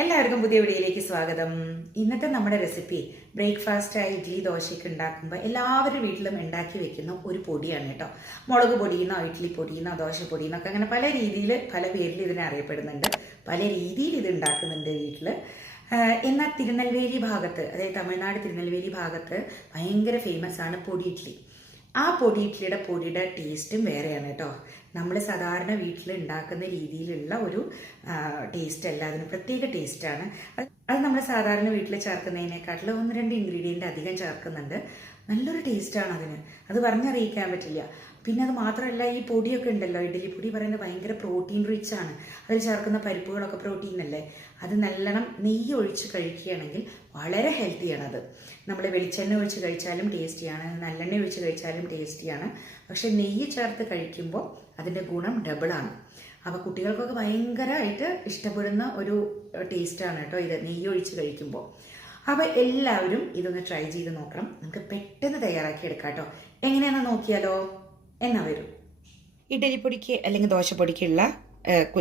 എല്ലാവർക്കും പുതിയ വീഡിയോയിലേക്ക് സ്വാഗതം. ഇന്നത്തെ നമ്മുടെ റെസിപ്പി ബ്രേക്ക്ഫാസ്റ്റ് ആയി ഇഡ്ഡലി ദോശയൊക്കെ ഉണ്ടാക്കുമ്പോൾ എല്ലാവരും വീട്ടിലും ഉണ്ടാക്കി വെക്കുന്ന ഒരു പൊടിയാണ് കേട്ടോ. മുളക് പൊടിയെന്നോ ഇഡ്ഡലി പൊടിയെന്നോ ദോശ പൊടിയെന്നോ ഒക്കെ അങ്ങനെ പല രീതിയിൽ പല പേരിൽ ഇതിനെ അറിയപ്പെടുന്നുണ്ട്. പല രീതിയിൽ ഇത് ഉണ്ടാക്കുന്നുണ്ട് വീട്ടിൽ എന്നാൽ തിരുനെൽവേലി ഭാഗത്ത് അതായത് തമിഴ്നാട് തിരുനെൽവേലി ഭാഗത്ത് ഭയങ്കര ഫേമസ് ആണ് പൊടി ഇഡ്ഡലി ആ പൊടി ഇഡ്ഡലിയുടെ പൊടിയുടെ ടേസ്റ്റും വേറെയാണ് കേട്ടോ. നമ്മൾ സാധാരണ വീട്ടിൽ ഉണ്ടാക്കുന്ന രീതിയിലുള്ള ഒരു ടേസ്റ്റ് അല്ല. അതിന് പ്രത്യേക ടേസ്റ്റാണ് അത് നമ്മൾ സാധാരണ വീട്ടിൽ ചേർക്കുന്നതിനേക്കാട്ടിലും ഒന്ന് രണ്ട് ഇൻഗ്രീഡിയന്റ് അധികം ചേർക്കുന്നുണ്ട്. നല്ലൊരു ടേസ്റ്റാണ് അതിന്. അത് പറഞ്ഞറിയിക്കാൻ പറ്റില്ല. പിന്നെ അത് മാത്രമല്ല ഈ പൊടിയൊക്കെ ഉണ്ടല്ലോ. ഇഡ്ഡലി പൊടി പറയുന്നത് ഭയങ്കര പ്രോട്ടീൻ റിച്ച് ആണ്. അതിൽ ചേർക്കുന്ന പരിപ്പുകളൊക്കെ പ്രോട്ടീൻ അല്ലേ? അത് നല്ലോണം നെയ്യ് ഒഴിച്ച് കഴിക്കുകയാണെങ്കിൽ വളരെ ഹെൽത്തിയാണ് അത്. നമ്മൾ വെളിച്ചെണ്ണ ഒഴിച്ച് കഴിച്ചാലും ടേസ്റ്റിയാണ് നല്ലെണ്ണ ഒഴിച്ച് കഴിച്ചാലും ടേസ്റ്റിയാണ് പക്ഷെ നെയ്യ് ചേർത്ത് കഴിക്കുമ്പോൾ അതിന്റെ ഗുണം ഡബിളാണ് അപ്പോൾ കുട്ടികൾക്കൊക്കെ ഭയങ്കരമായിട്ട് ഇഷ്ടപ്പെടുന്ന ഒരു ടേസ്റ്റാണ് കേട്ടോ ഇത് നെയ്യ് ഒഴിച്ച് കഴിക്കുമ്പോൾ അപ്പോൾ എല്ലാവരും ഇതൊന്ന് ട്രൈ ചെയ്ത് നോക്കണം. നമുക്ക് പെട്ടെന്ന് തയ്യാറാക്കി എടുക്കാം കേട്ടോ. എങ്ങനെയാണെന്ന് നോക്കിയാലോ? എന്നാ വരും? ഇഡലിപ്പൊടിക്ക് അല്ലെങ്കിൽ ദോശപ്പൊടിക്കുള്ള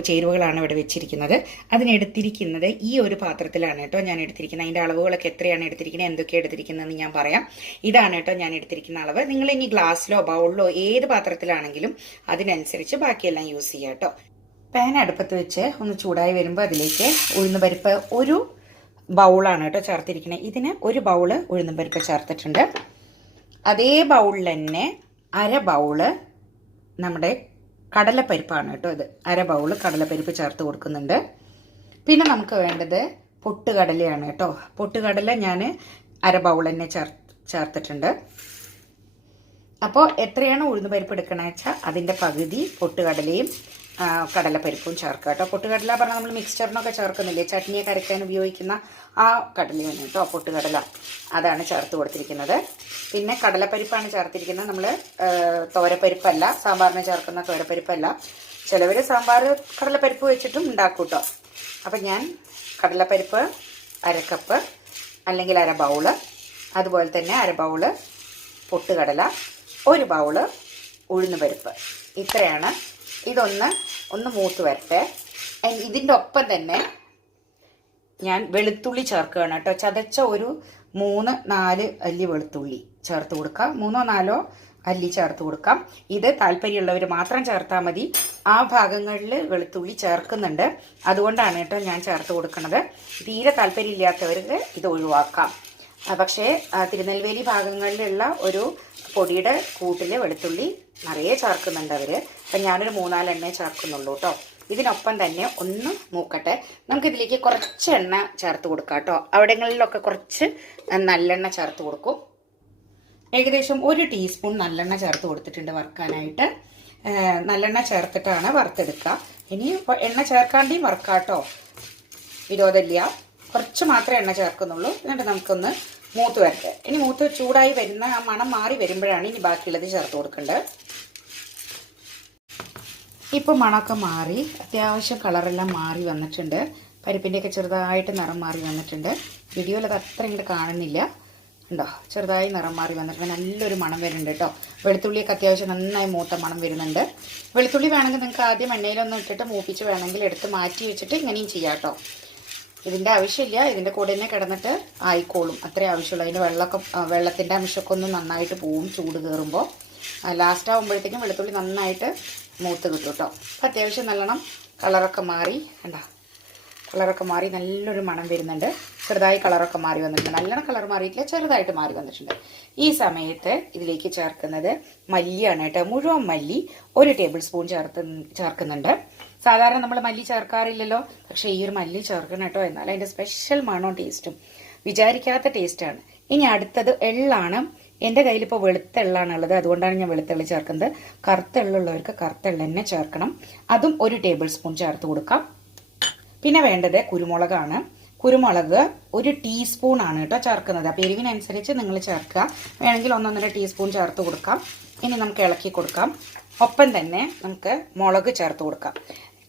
ചേരുവകളാണ് ഇവിടെ വെച്ചിരിക്കുന്നത്. അതിനെടുത്തിരിക്കുന്നത് ഈ ഒരു പാത്രത്തിലാണ് കേട്ടോ ഞാൻ എടുത്തിരിക്കുന്നത്. അതിന്റെ അളവുകളൊക്കെ എത്രയാണ് എടുത്തിരിക്കുന്നത് എന്തൊക്കെ എടുത്തിരിക്കുന്നതെന്ന് ഞാൻ പറയാം. ഇതാണ് കേട്ടോ ഞാൻ എടുത്തിരിക്കുന്ന അളവ്. നിങ്ങൾ ഇനി ഗ്ലാസ്സിലോ ബൗളിലോ ഏത് പാത്രത്തിലാണെങ്കിലും അതിനനുസരിച്ച് ബാക്കിയെല്ലാം യൂസ് ചെയ്യാം കേട്ടോ. പാൻ അടുപ്പത്ത് വെച്ച് ഒന്ന് ചൂടായി വരുമ്പോൾ അതിലേക്ക് ഉഴുന്ന് പരിപ്പ് ഒരു ബൗളാണ് കേട്ടോ ചേർത്തിരിക്കുന്നത്. ഇതിന് ഒരു ബൗൾ ഉഴുന്ന് പരിപ്പ് ചേർത്തിട്ടുണ്ട്. അതേ ബൗളിൽ തന്നെ അര ബൗൾ നമ്മുടെ കടലപ്പരിപ്പാണ് കേട്ടോ ഇത്. അര ബൗൾ കടലപ്പരിപ്പ് ചേർത്ത് കൊടുക്കുന്നുണ്ട്. പിന്നെ നമുക്ക് വേണ്ടത് പൊട്ടുകടലയാണ് കേട്ടോ. പൊട്ടുകടല ഞാൻ അര ബൗൾ തന്നെ ചേർ ചേർത്തിട്ടുണ്ട്. അപ്പോൾ എത്രയാണ് ഉഴുന്ന് പരിപ്പ് എടുക്കണമെന്ന് വെച്ചാൽ അതിന്റെ പകുതി പൊട്ടുകടലയും കടലപ്പരിപ്പും ചേർക്കുക കേട്ടോ. പൊട്ടുകടല പറഞ്ഞാൽ നമ്മൾ മിക്സ്ചറിനൊക്കെ ചേർക്കുന്നില്ലേ? ചട്നിയെ കരയ്ക്കാൻ ഉപയോഗിക്കുന്ന ആ കടലയാണ് കേട്ടോ പൊട്ടുകടല. അതാണ് ചേർത്ത് കൊടുത്തിരിക്കുന്നത്. പിന്നെ കടലപ്പരിപ്പാണ് ചേർത്തിരിക്കുന്നത്. നമ്മൾ തോരപ്പരിപ്പല്ല സാമ്പാറിന് ചേർക്കുന്ന തോരപ്പരിപ്പല്ല. ചിലവർ സാമ്പാർ കടലപ്പരിപ്പ് വെച്ചിട്ടും ഉണ്ടാക്കും കേട്ടോ. അപ്പം ഞാൻ കടലപ്പരിപ്പ് അരക്കപ്പ് അല്ലെങ്കിൽ അര ബൗൾ അതുപോലെ തന്നെ അര ബൗൾ പൊട്ടുകടല ഒരു ബൗൾ ഉഴുന്ന് പരിപ്പ്. ഇത്രയാണ്. ഇതൊന്ന് ഒന്ന് മൂത്ത് വരട്ടെ. ഇതിന്റെ ഒപ്പം തന്നെ ഞാൻ വെളുത്തുള്ളി ചേർക്കുകയാണ് കേട്ടോ. ചതച്ച ഒരു മൂന്ന് നാല് അല്ലി വെളുത്തുള്ളി ചേർത്ത് കൊടുക്കാം. മൂന്നോ നാലോ അല്ലി ചേർത്ത് കൊടുക്കാം. ഇത് താല്പര്യമുള്ളവർ മാത്രം ചേർത്താൽ മതി. ആ ഭാഗങ്ങളിൽ വെളുത്തുള്ളി ചേർക്കുന്നുണ്ട്. അതുകൊണ്ടാണ് കേട്ടോ ഞാൻ ചേർത്ത് കൊടുക്കുന്നത്. തീരെ താല്പര്യമില്ലാത്തവർക്ക് ഇത് ഒഴിവാക്കാം. പക്ഷേ തിരുനെൽവേലി ഭാഗങ്ങളിലുള്ള ഒരു പൊടിയുടെ കൂട്ടിൽ വെളുത്തുള്ളി നിറയെ ചേർക്കുന്നുണ്ട് അവർ അപ്പം ഞാനൊരു മൂന്നാലെണ്ണേ ചേർക്കുന്നുള്ളൂ കേട്ടോ ഇതിനൊപ്പം തന്നെ ഒന്ന് മൂക്കട്ടെ. നമുക്കിതിലേക്ക് കുറച്ച് എണ്ണ ചേർത്ത് കൊടുക്കാം കേട്ടോ അവിടങ്ങളിലൊക്കെ കുറച്ച് നല്ലെണ്ണ ചേർത്ത് കൊടുക്കും. ഏകദേശം ഒരു ടീസ്പൂൺ നല്ലെണ്ണ ചേർത്ത് കൊടുത്തിട്ടുണ്ട് വറുക്കാനായിട്ട്. നല്ലെണ്ണ ചേർത്തിട്ടാണ് വറുത്തെടുക്കുക. ഇനി എണ്ണ ചേർക്കാണ്ടേയും വറുക്കാം കേട്ടോ വിരോധമില്ല കുറച്ച് മാത്രമേ എണ്ണ ചേർക്കുന്നുള്ളൂ. എന്നിട്ട് നമുക്കൊന്ന് മൂത്ത് വരട്ടെ. ഇനി മൂത്ത് ചൂടായി വരുന്ന ആ മണം മാറി വരുമ്പോഴാണ് ഇനി ബാക്കിയുള്ളത് ചേർത്ത് കൊടുക്കേണ്ടത് ഇപ്പോൾ മണമൊക്കെ മാറി അത്യാവശ്യം കളറെല്ലാം മാറി വന്നിട്ടുണ്ട്. പരിപ്പിന്റെയൊക്കെ ചെറുതായിട്ട് നിറം മാറി വന്നിട്ടുണ്ട്. വീഡിയോയിൽ അത് അത്ര ഇങ്ങോട്ട് കാണുന്നില്ല. ഉണ്ടോ ചെറുതായി നിറം മാറി വന്നിട്ടുണ്ട്. നല്ലൊരു മണം വരുന്നുണ്ട് കേട്ടോ. വെളുത്തുള്ളിയൊക്കെ അത്യാവശ്യം നന്നായി മൂത്ത മണം വരുന്നുണ്ട്. വെളുത്തുള്ളി വേണമെങ്കിൽ നിങ്ങൾക്ക് ആദ്യം എണ്ണയിലൊന്നും ഇട്ടിട്ട് മൂപ്പിച്ച് വേണമെങ്കിൽ എടുത്ത് മാറ്റി വെച്ചിട്ട് ഇങ്ങനെയും ചെയ്യാം കേട്ടോ. ഇതിന്റെ ആവശ്യമില്ല. ഇതിന്റെ കൂടെ തന്നെ കിടന്നിട്ട് ആയിക്കോളും. അത്രേ ആവശ്യമുള്ളൂ. അതിന്റെ വെള്ളമൊക്കെ വെള്ളത്തിന്റെ അംശമൊക്കെ ഒന്ന് നന്നായിട്ട് പോവും ചൂട് കയറുമ്പോൾ ലാസ്റ്റ് ആകുമ്പോഴത്തേക്കും വെളുത്തുള്ളി നന്നായിട്ട് മൂത്ത് കിട്ടും കേട്ടോ. അപ്പോൾ അത്യാവശ്യം നല്ലോണം കളറൊക്കെ മാറി കണ്ടോ? കളറൊക്കെ മാറി നല്ലൊരു മണം വരുന്നുണ്ട്. ചെറുതായി കളറൊക്കെ മാറി വന്നിട്ടുണ്ട്. നല്ലോണം കളർ മാറിയിട്ടില്ല ചെറുതായിട്ട് മാറി വന്നിട്ടുണ്ട്. ഈ സമയത്ത് ഇതിലേക്ക് ചേർക്കുന്നത് മല്ലിയാണ് കേട്ടോ. മുഴുവൻ മല്ലി ഒരു ടേബിൾ സ്പൂൺ ചേർത്ത് ചേർക്കുന്നുണ്ട്. സാധാരണ നമ്മൾ മല്ലി ചേർക്കാറില്ലല്ലോ. പക്ഷേ ഈ ഒരു മല്ലി ചേർക്കണം കേട്ടോ. എന്നാൽ അതിന്റെ സ്പെഷ്യൽ മണോ ടേസ്റ്റും വിചാരിക്കാത്ത ടേസ്റ്റാണ് ഇനി അടുത്തത് എള്ളാണ്. എന്റെ കയ്യിൽ ഇപ്പോൾ വെളുത്ത എള്ളാണ് ഉള്ളത്. അതുകൊണ്ടാണ് ഞാൻ വെളുത്ത എള്ള് ചേർക്കുന്നത്. കറുത്ത എള്ളുള്ളവർക്ക് കറുത്ത എള്ള് തന്നെ ചേർക്കണം. അതും ഒരു ടേബിൾ സ്പൂൺ ചേർത്ത് കൊടുക്കാം. പിന്നെ വേണ്ടത് കുരുമുളകാണ്. കുരുമുളക് ഒരു ടീസ്പൂൺ ആണ് കേട്ടോ ചേർക്കുന്നത്. അപ്പോൾ എരിവിനനുസരിച്ച് നിങ്ങൾ ചേർക്കുക. വേണമെങ്കിൽ ഒന്നൊന്നര ടീസ്പൂൺ ചേർത്ത് കൊടുക്കാം. ഇനി നമുക്ക് ഇളക്കി കൊടുക്കാം. ഒപ്പം തന്നെ നമുക്ക് മുളക് ചേർത്ത് കൊടുക്കാം.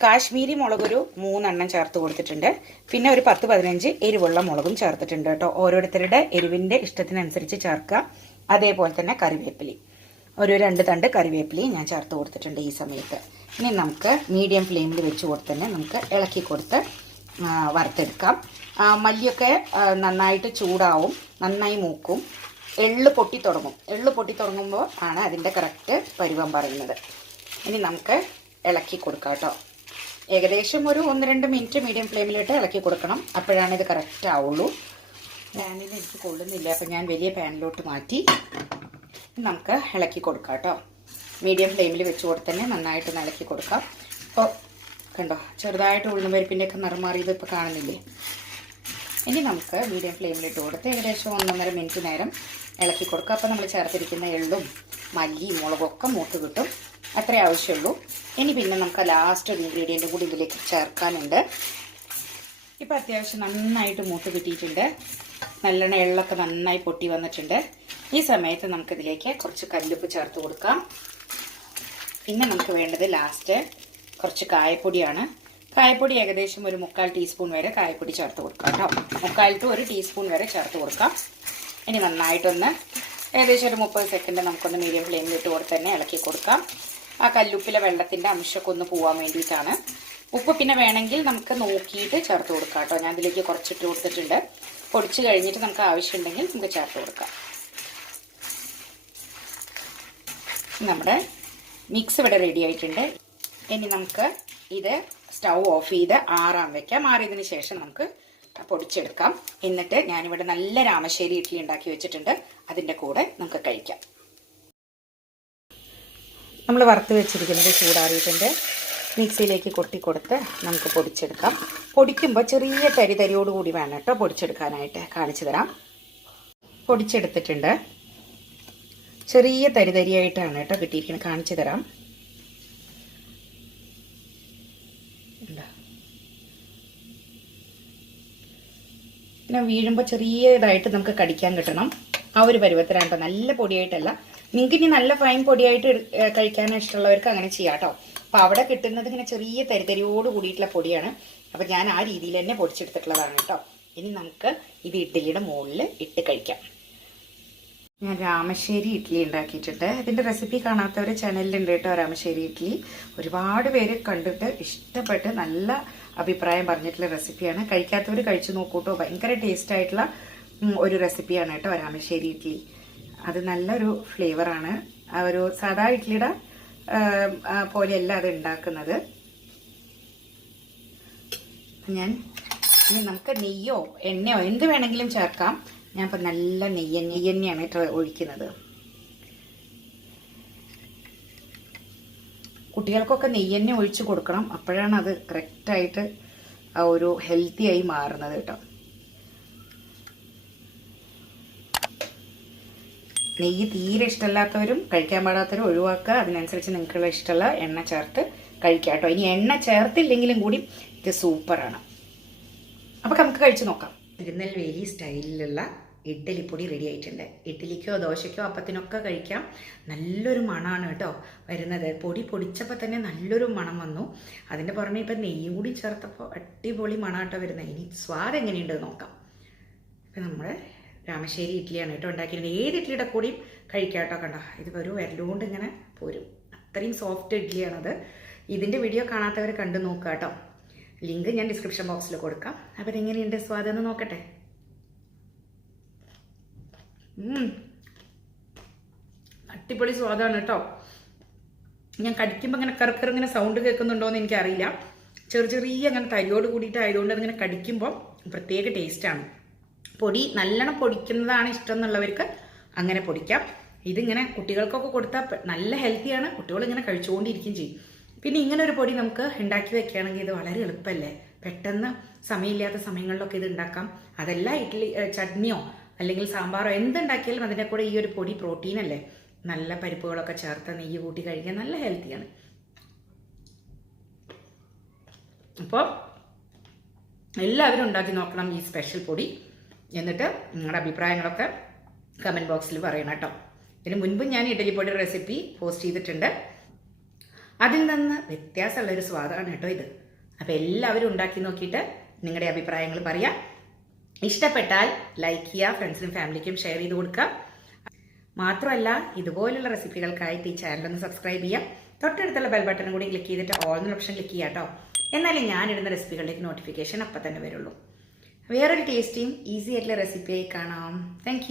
കാശ്മീരി മുളക് ഒരു മൂന്നെണ്ണം ചേർത്ത് കൊടുത്തിട്ടുണ്ട്. പിന്നെ ഒരു പത്ത് പതിനഞ്ച് എരിവുള്ള മുളകും ചേർത്തിട്ടുണ്ട് കേട്ടോ. ഓരോരുത്തരുടെ എരിവിന്റെ ഇഷ്ടത്തിനനുസരിച്ച് ചേർക്കുക. അതേപോലെ തന്നെ കറിവേപ്പിലി ഒരു രണ്ട് തണ്ട് കറിവേപ്പിലയും ഞാൻ ചേർത്ത് കൊടുത്തിട്ടുണ്ട് ഈ സമയത്ത്. ഇനി നമുക്ക് മീഡിയം ഫ്ലെയിമിൽ വെച്ച് കൊടുത്ത് തന്നെ നമുക്ക് ഇളക്കി കൊടുത്ത് വറുത്തെടുക്കാം. മല്ലിയൊക്കെ നന്നായിട്ട് ചൂടാവും നന്നായി മൂക്കും. എള്ള് പൊട്ടി തുടങ്ങും. എള്ള് പൊട്ടി തുടങ്ങുമ്പോൾ ആണ് അതിന്റെ കറക്റ്റ് പരുവം പറയുന്നത്. ഇനി നമുക്ക് ഇളക്കി കൊടുക്കാം കേട്ടോ. ഏകദേശം ഒരു ഒന്ന് രണ്ട് മിനിറ്റ് മീഡിയം ഫ്ലെയിമിലിട്ട് ഇളക്കി കൊടുക്കണം. അപ്പോഴാണ് ഇത് കറക്റ്റ് ആവുള്ളൂ. പാനിൽ എനിക്ക് കൊള്ളുന്നില്ല. അപ്പം ഞാൻ വലിയ പാനിലോട്ട് മാറ്റി നമുക്ക് ഇളക്കി കൊടുക്കാം കേട്ടോ. മീഡിയം ഫ്ലെയിമിൽ വെച്ച് കൊടുത്തന്നെ നന്നായിട്ട് ഇളക്കി കൊടുക്കാം. അപ്പോൾ കണ്ടോ ചെറുതായിട്ട് ഉഴുന്നുപരിപ്പിന്റെ ഒക്കെ നിറം മാറിയത് ഇപ്പോൾ കാണുന്നില്ലേ? ഇനി നമുക്ക് മീഡിയം ഫ്ലെയിമിലിട്ട് കൊടുത്ത് ഏകദേശം ഒന്നൊന്നര മിനിറ്റ് നേരം ഇളക്കി കൊടുക്കുക അപ്പോൾ നമ്മൾ ചേർത്തിരിക്കുന്ന എള്ളും മല്ലി മുളകൊക്കെ മൂത്ത് കിട്ടും. അത്രേ ആവശ്യമുള്ളൂ. ഇനി പിന്നെ നമുക്ക് ലാസ്റ്റ് ഒരു ഇൻഗ്രീഡിയന്റും കൂടി ഇതിലേക്ക് ചേർക്കാനുണ്ട്. ഇപ്പോൾ അത്യാവശ്യം നന്നായിട്ട് മൂത്ത് കിട്ടിയിട്ടുണ്ട്. നല്ലെണ്ണ എള്ളൊക്കെ നന്നായി പൊട്ടി വന്നിട്ടുണ്ട്. ഈ സമയത്ത് നമുക്കിതിലേക്ക് കുറച്ച് കല്ലുപ്പ് ചേർത്ത് കൊടുക്കാം. പിന്നെ നമുക്ക് വേണ്ടത് ലാസ്റ്റ് കുറച്ച് കായപ്പൊടിയാണ്. കായപ്പൊടി ഏകദേശം ഒരു മുക്കാൽ ടീസ്പൂൺ വരെ കായപ്പൊടി ചേർത്ത് കൊടുക്കാം കേട്ടോ. മുക്കാൽ ടു ഒരു ടീസ്പൂൺ വരെ ചേർത്ത് കൊടുക്കാം. ഇനി നന്നായിട്ടൊന്ന് ഏകദേശം ഒരു മുപ്പത് സെക്കൻഡ് നമുക്കൊന്ന് മീഡിയം ഫ്ലെയിമിൽ ഇട്ട് കൊടുത്ത് തന്നെ ഇളക്കി കൊടുക്കാം. ആ കല്ലുപ്പിലെ വെള്ളത്തിന്റെ അംശമൊക്കെ ഒന്ന് പോകാൻ വേണ്ടിയിട്ടാണ്. ഉപ്പ് പിന്നെ വേണമെങ്കിൽ നമുക്ക് നോക്കിയിട്ട് ചേർത്ത് കൊടുക്കാം കേട്ടോ. ഞാൻ ഇതിലേക്ക് കുറച്ചിട്ട് കൊടുത്തിട്ടുണ്ട്. പൊടിച്ച് കഴിഞ്ഞിട്ട് നമുക്ക് ആവശ്യമുണ്ടെങ്കിൽ നമുക്ക് ചേർത്ത് കൊടുക്കാം. നമ്മുടെ മിക്സ് ഇവിടെ റെഡി ആയിട്ടുണ്ട്. ഇനി നമുക്ക് ഇത് സ്റ്റൗ ഓഫ് ചെയ്ത് ആറാൻ വെക്കാം. ആറിയതിന് ശേഷം നമുക്ക് പൊടിച്ചെടുക്കാം. എന്നിട്ട് ഞാനിവിടെ നല്ല രാമശ്ശേരി ഇഡ്ഡലി ഉണ്ടാക്കി വെച്ചിട്ടുണ്ട്. അതിന്റെ കൂടെ നമുക്ക് കഴിക്കാം. നമ്മൾ വറുത്ത് വെച്ചിരിക്കുന്നത് ചൂടാറിയിട്ടുണ്ട്. മിക്സിയിലേക്ക് കൊട്ടി കൊടുത്ത് നമുക്ക് പൊടിച്ചെടുക്കാം. പൊടിക്കുമ്പോൾ ചെറിയ തരി തരിയോടുകൂടി വേണം കേട്ടോ പൊടിച്ചെടുക്കാനായിട്ട്. കാണിച്ചു തരാം. പൊടിച്ചെടുത്തിട്ടുണ്ട്. ചെറിയ തരി തരിയായിട്ടാണ് കേട്ടോ കിട്ടിയിരിക്കുന്നത്. കാണിച്ചു തരാം. പിന്നെ വീഴുമ്പോൾ ചെറിയതായിട്ട് നമുക്ക് കടിക്കാൻ കിട്ടണം. ആ ഒരു പരുവത്തിലാണ് കേട്ടോ നല്ല പൊടിയായിട്ടല്ല. നിങ്ങൾക്ക് ഇനി നല്ല ഫൈൻ പൊടിയായിട്ട് കഴിക്കാൻ ഇഷ്ടമുള്ളവർക്ക് അങ്ങനെ ചെയ്യാം കേട്ടോ അവിടെ കിട്ടുന്നത് ഇങ്ങനെ ചെറിയ തരിതരിയോട് കൂടിയിട്ടുള്ള പൊടിയാണ്. അപ്പം ഞാൻ ആ രീതിയിൽ തന്നെ പൊടിച്ചെടുത്തിട്ടുള്ളതാണ് കേട്ടോ ഇനി നമുക്ക് ഇത് ഇഡ്ഡലിയുടെ മുകളിൽ ഇട്ട് കഴിക്കാം. ഞാൻ രാമശ്ശേരി ഇഡ്ഡലി ഉണ്ടാക്കിയിട്ടുണ്ട്. ഇതിന്റെ റെസിപ്പി കാണാത്തവർ ചാനലിലുണ്ട് കേട്ടോ രാമശ്ശേരി ഇഡ്ഡലി. ഒരുപാട് പേര് കണ്ടിട്ട് ഇഷ്ടപ്പെട്ട് നല്ല അഭിപ്രായം പറഞ്ഞിട്ടുള്ള റെസിപ്പിയാണ് കഴിക്കാത്തവർ കഴിച്ചു നോക്കൂട്ടോ ഭയങ്കര ടേസ്റ്റ് ആയിട്ടുള്ള ഒരു റെസിപ്പിയാണ് കേട്ടോ രാമശ്ശേരി ഇഡ്ഡലി അത് നല്ലൊരു ഫ്ലേവറാണ് ആ ഒരു സാധാ ഇഡ്ഡലിയുടെ പോലെയല്ല അത് ഉണ്ടാക്കുന്നത്. ഞാൻ ഇനി നമുക്ക് നെയ്യോ എണ്ണയോ എന്ത് വേണമെങ്കിലും ചേർക്കാം. ഞാൻ ഇപ്പം നല്ല നെയ്യ നെയ്യെണ്ണയാണ് ഒഴിക്കുന്നത്. കുട്ടികൾക്കൊക്കെ നെയ്യെണ്ണ ഒഴിച്ച് കൊടുക്കണം. അപ്പോഴാണ് അത് കറക്റ്റായിട്ട് ആ ഒരു ഹെൽത്തി ആയി മാറുന്നത് കേട്ടോ. നെയ്യ് തീരെ ഇഷ്ടമല്ലാത്തവരും കഴിക്കാൻ പാടാത്തവരും ഒഴിവാക്കുക. അതിനനുസരിച്ച് നിങ്ങൾക്കുള്ള ഇഷ്ടമുള്ള എണ്ണ ചേർത്ത് കഴിക്കാം കേട്ടോ. ഇനി എണ്ണ ചേർത്തില്ലെങ്കിലും കൂടി ഇത് സൂപ്പറാണ്. അപ്പോൾ നമുക്ക് കഴിച്ചു നോക്കാം. തിരുനെൽവേലി സ്റ്റൈലിലുള്ള ഇഡ്ഡലിപ്പൊടി റെഡി ആയിട്ടുണ്ട്. ഇഡ്ഡലിക്കോ ദോശയ്ക്കോ അപ്പത്തിനൊക്കെ കഴിക്കാം. നല്ലൊരു മണമാണ് കേട്ടോ വരുന്നത്. പൊടി പൊടിച്ചപ്പോൾ തന്നെ നല്ലൊരു മണം വന്നു. അതിന്റെ പുറമെ ഇപ്പം നെയ്യും കൂടി ചേർത്തപ്പോൾ അടിപൊളി മണാട്ടോ വരുന്നത്. ഇനി സ്വാദ് എങ്ങനെയുണ്ട് നോക്കാം. ഇപ്പം നമ്മൾ രാമശ്ശേരി ഇഡ്ഡലിയാണ് കേട്ടോ ഉണ്ടാക്കിയിരുന്നത്. ഏത് ഇഡ്ഡലിയുടെ കൂടിയും കഴിക്കാം കേട്ടോ കണ്ടോ? ഇത് ഒരു വിരലുകൊണ്ട് ഇങ്ങനെ പോരും. അത്രയും സോഫ്റ്റ് ഇഡ്ഡലിയാണത്. ഇതിന്റെ വീഡിയോ കാണാത്തവർ കണ്ടു നോക്കുക കേട്ടോ. ലിങ്ക് ഞാൻ ഡിസ്ക്രിപ്ഷൻ ബോക്സിൽ കൊടുക്കാം. അപ്പോൾ ഇതെങ്ങനെയുണ്ട് സ്വാദെന്ന് നോക്കട്ടെ. ഉം. അടിപൊളി സ്വാദാണ് കേട്ടോ. ഞാൻ കടിക്കുമ്പോൾ ഇങ്ങനെ കറുക്കർ ഇങ്ങനെ സൗണ്ട് കേൾക്കുന്നുണ്ടോ എന്ന് എനിക്കറിയില്ല. ചെറിയ ചെറിയ അങ്ങനെ തരിയോട് കൂടിയിട്ട് ആയതുകൊണ്ട് അതിങ്ങനെ കടിക്കുമ്പോൾ പ്രത്യേക ടേസ്റ്റാണ് പൊടി നല്ലോണം പൊടിക്കുന്നതാണ് ഇഷ്ടം എന്നുള്ളവർക്ക് അങ്ങനെ പൊടിക്കാം. ഇതിങ്ങനെ കുട്ടികൾക്കൊക്കെ കൊടുത്താൽ നല്ല ഹെൽത്തിയാണ് കുട്ടികൾ ഇങ്ങനെ കഴിച്ചുകൊണ്ടിരിക്കുകയും ചെയ്യും. പിന്നെ ഇങ്ങനെ ഒരു പൊടി നമുക്ക് ഉണ്ടാക്കി വെക്കുകയാണെങ്കിൽ ഇത് വളരെ എളുപ്പമല്ലേ? പെട്ടെന്ന് സമയമില്ലാത്ത സമയങ്ങളിലൊക്കെ ഇത് ഉണ്ടാക്കാം. അതല്ല ഇഡ്ഡലി ചട്നിയോ അല്ലെങ്കിൽ സാമ്പാറോ എന്തുണ്ടാക്കിയാലും അതിന്റെ കൂടെ ഈ ഒരു പൊടി പ്രോട്ടീൻ അല്ലേ? നല്ല പരിപ്പുകളൊക്കെ ചേർത്ത് നെയ്യ് കൂട്ടി കഴിക്കാൻ നല്ല ഹെൽത്തിയാണ് അപ്പോൾ എല്ലാവരും ഉണ്ടാക്കി നോക്കണം ഈ സ്പെഷ്യൽ പൊടി. എന്നിട്ട് നിങ്ങളുടെ അഭിപ്രായങ്ങളൊക്കെ കമന്റ് ബോക്സിൽ പറയണം കേട്ടോ. ഇതിന് മുൻപ് ഞാൻ ഇഡലി പൊടി റെസിപ്പി പോസ്റ്റ് ചെയ്തിട്ടുണ്ട്. അതിൽ നിന്ന് വ്യത്യാസമുള്ളൊരു സ്വാദാണ് കേട്ടോ ഇത്. അപ്പോൾ എല്ലാവരും ഉണ്ടാക്കി നോക്കിയിട്ട് നിങ്ങളുടെ അഭിപ്രായങ്ങൾ പറയാം. ഇഷ്ടപ്പെട്ടാൽ ലൈക്ക് ചെയ്യുക ഫ്രണ്ട്സിനും ഫാമിലിക്കും ഷെയർ ചെയ്ത് കൊടുക്കുക. മാത്രമല്ല ഇതുപോലുള്ള റെസിപ്പികൾക്കായി ഈ ചാനൽ ഒന്ന് സബ്സ്ക്രൈബ് ചെയ്യാം തൊട്ടടുത്തുള്ള ബെൽ ബട്ടൺ കൂടി ക്ലിക്ക് ചെയ്തിട്ട് ഓൾ എന്ന ഓപ്ഷൻ ക്ലിക്ക് ചെയ്യാം കേട്ടോ. എന്നാലേ ഞാനിടുന്ന റെസിപ്പികളിലേക്ക് നോട്ടിഫിക്കേഷൻ അപ്പം തന്നെ വരുള്ളൂ. വേറൊരു ടേസ്റ്റിയും ഈസി ആയിട്ടുള്ള റെസിപ്പിയായി കാണാം. താങ്ക്